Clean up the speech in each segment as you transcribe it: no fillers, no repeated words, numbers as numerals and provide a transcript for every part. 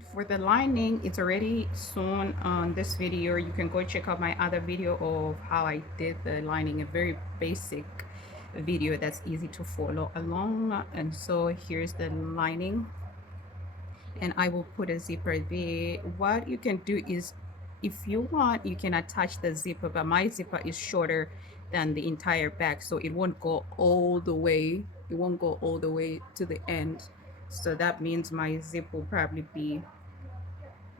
For the lining, it's already sewn on this video. You can go check out my other video of how I did the lining, a very basic video that's easy to follow along. And so here's the lining, and I will put a zipper there. What you can do is, if you want, you can attach the zipper, but my zipper is shorter than the entire back, so it won't go all the way. It won't go all the way to the end. So that means my zip will probably be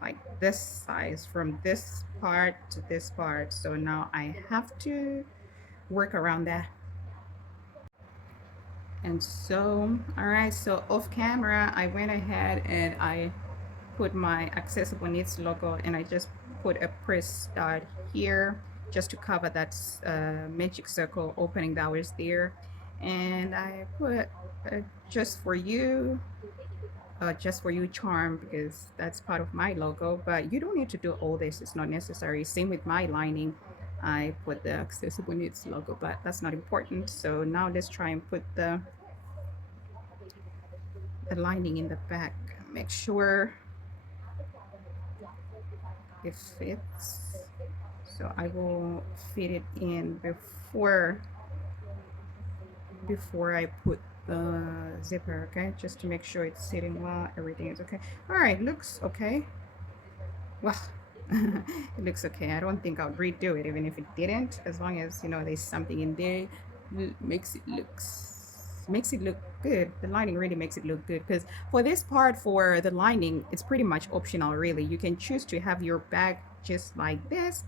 like this size from this part to this part. So now I have to work around that. And so, all right, so off camera, I went ahead and I put my AccessibleNeats logo, and I just put a press dot here just to cover that magic circle opening that was there. And I put just for you charm, because that's part of my logo, but you don't need to do all this. It's not necessary. Same with my lining. I put the AccessibleNeats logo, but that's not important. So now let's try and put the lining in the back. Make sure it fits. So I will fit it in before I put the zipper, okay? Just to make sure it's sitting well, everything is okay. All right, looks okay. Well, it looks okay. I don't think I'll redo it even if it didn't, as long as, you know, there's something in there makes it look good. The lining really makes it look good, because for this part, for the lining, it's pretty much optional really. You can choose to have your bag just like this,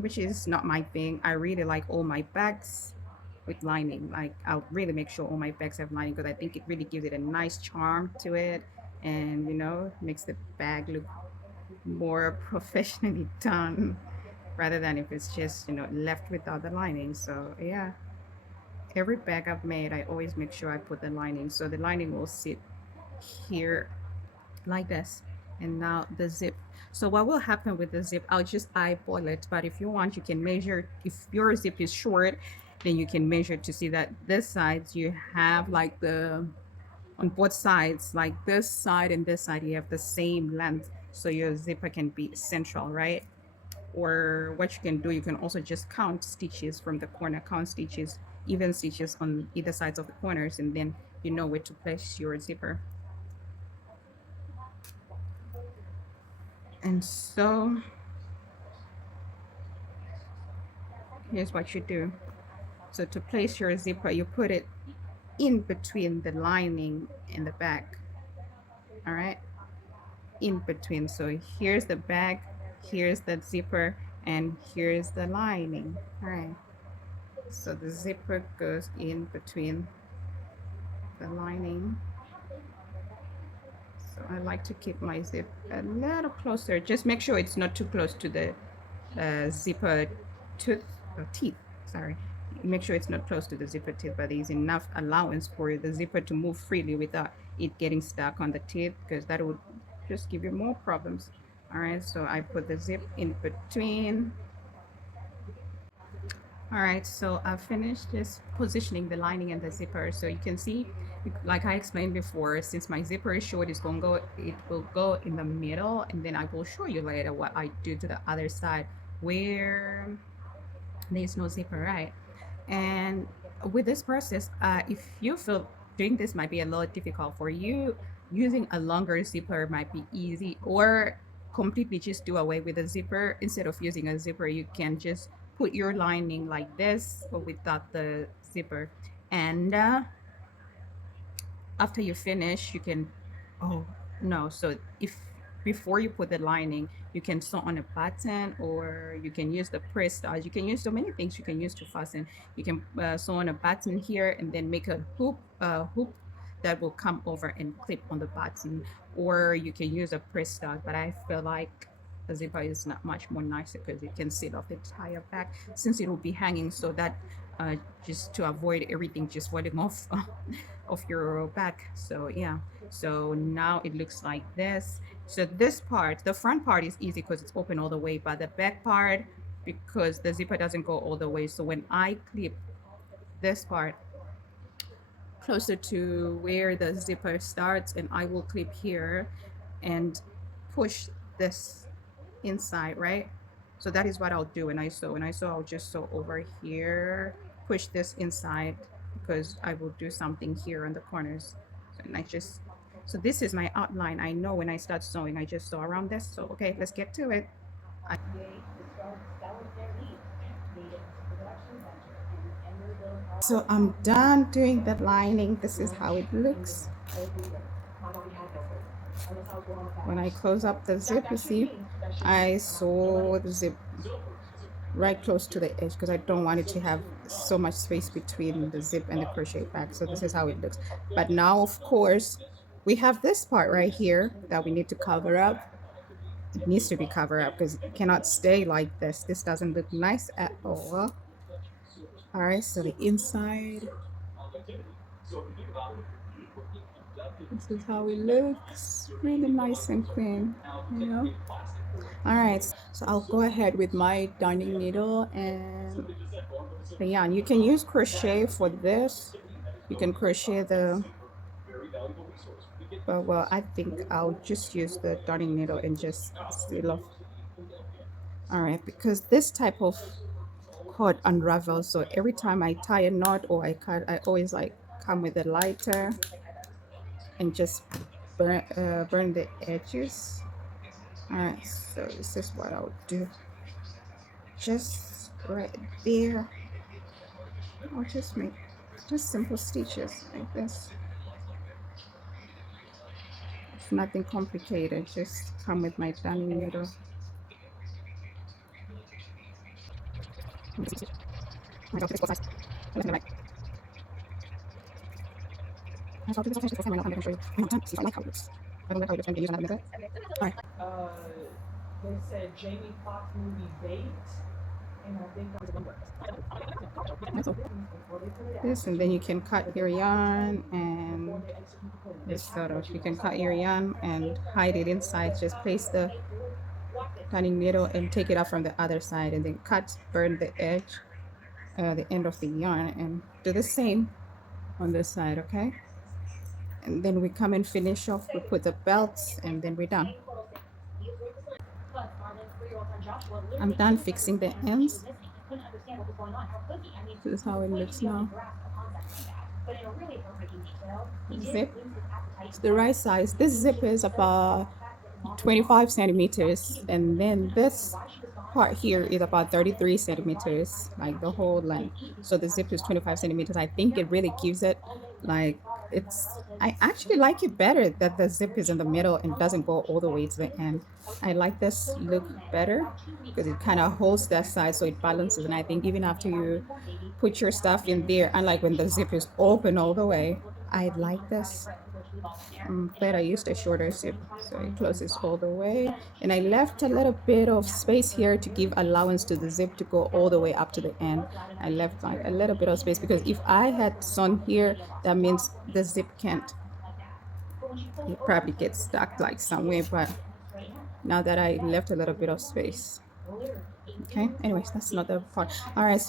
which is not my thing. I really like all my bags with lining. Like, I'll really make sure all my bags have lining, because I think it really gives it a nice charm to it, and, you know, makes the bag look more professionally done, rather than if it's just, you know, left without the lining. So yeah, every bag I've made, I always make sure I put the lining, so the lining will sit here like this. And now the zip. So what will happen with the zip, I'll just eyeball it, but if you want, you can measure. If your zip is short, then you can measure to see that this side you have like the, on both sides, like this side and this side, you have the same length, so your zipper can be central, right? Or what you can do, you can also just count stitches from the corner, count stitches, even stitches on either sides of the corners, and then you know where to place your zipper. And so here's what you do. So to place your zipper, you put it in between the lining and the back. All right, in between. So here's the back, here's the zipper, and here's the lining. All right, so the zipper goes in between the lining. So I like to keep my zip a little closer. Just make sure it's not too close to the zipper tooth or teeth. Sorry. Make sure it's not close to the zipper teeth, but there's enough allowance for the zipper to move freely without it getting stuck on the teeth, because that would just give you more problems. All right, so I put the zip in between. All right, so I've finished just positioning the lining and the zipper. So you can see, like I explained before, since my zipper is short, it will go in the middle, and then I will show you later what I do to the other side where there's no zipper, right? And with this process, if you feel doing this might be a little difficult for you, using a longer zipper might be easy, or completely just do away with a zipper. Instead of using a zipper, you can just put your lining like this, but without the zipper. And after you finish, you can, oh no, so if before you put the lining, you can sew on a button, or you can use the press stars. You can use so many things you can use to fasten. You can sew on a button here, and then make a hoop that will come over and clip on the button, or you can use a press star, but I feel like a zipper is not much more nicer, because it can sit off the entire back, since it will be hanging, so that just to avoid everything just falling off of your back. So yeah, so now it looks like this. So this part, the front part, is easy because it's open all the way, but the back part, because the zipper doesn't go all the way, so when I clip this part closer to where the zipper starts, and I will clip here, and push this inside, right? So that is what I'll do when I sew. When I sew, I'll just sew over here, push this inside because I will do something here on the corners. And I just, so this is my outline. I know when I start sewing, I just sew around this. So, okay, let's get to it. So I'm done doing that lining. This is how it looks. When I close up the zip, you see, I sew the zip right close to the edge because I don't want it to have so much space between the zip and the crochet back. So this is how it looks. But now, of course, we have this part right here that we need to cover up. It needs to be covered up because it cannot stay like this. This doesn't look nice at all. All right, so the inside. This is how it looks. Really nice and clean, you know. All right, so I'll go ahead with my darning needle and the yarn. You can use crochet for this. You can crochet the, well, I think I'll just use the darning needle and just seal off. All right, because this type of cord unravels, so every time I tie a knot or I cut, I always like come with a lighter and just burn the edges. All right, so this is what I'll do. Just right there. I'll just make just simple stitches like this. It's nothing complicated. Just come with my darning needle. So I'll do this also for camera. I'm going to show you. I'm done. See if I like how it looks. I don't like how it looks. I'm going to use another method. All right. They said Jamie Foxx movie Bait, and I think that was this, and then you can cut your yarn and this sort of, you can cut your yarn and hide it inside. Just place the darning needle and take it out from the other side, and then cut, burn the edge, the end of the yarn, and do the same on this side. Okay, and then we come and finish off. We put the belts, and then we're done. I'm done fixing the ends. This is how it looks now. Zip. It's the right size. This zip is about 25 centimeters, and then this part here is about 33 centimeters, like the whole length. So the zip is 25 centimeters. I think it really gives it like, I actually like it better that the zip is in the middle and doesn't go all the way to the end. I like this look better because it kind of holds that side so it balances. And I think even after you put your stuff in there, unlike when the zip is open all the way, I like this. I'm glad I used a shorter zip so it closes all the way, and I left a little bit of space here to give allowance to the zip to go all the way up to the end. I left like a little bit of space because if I had sewn here, that means the zip can't, it probably gets stuck like somewhere, but now that I left a little bit of space. Okay, anyways, that's not the part. All right.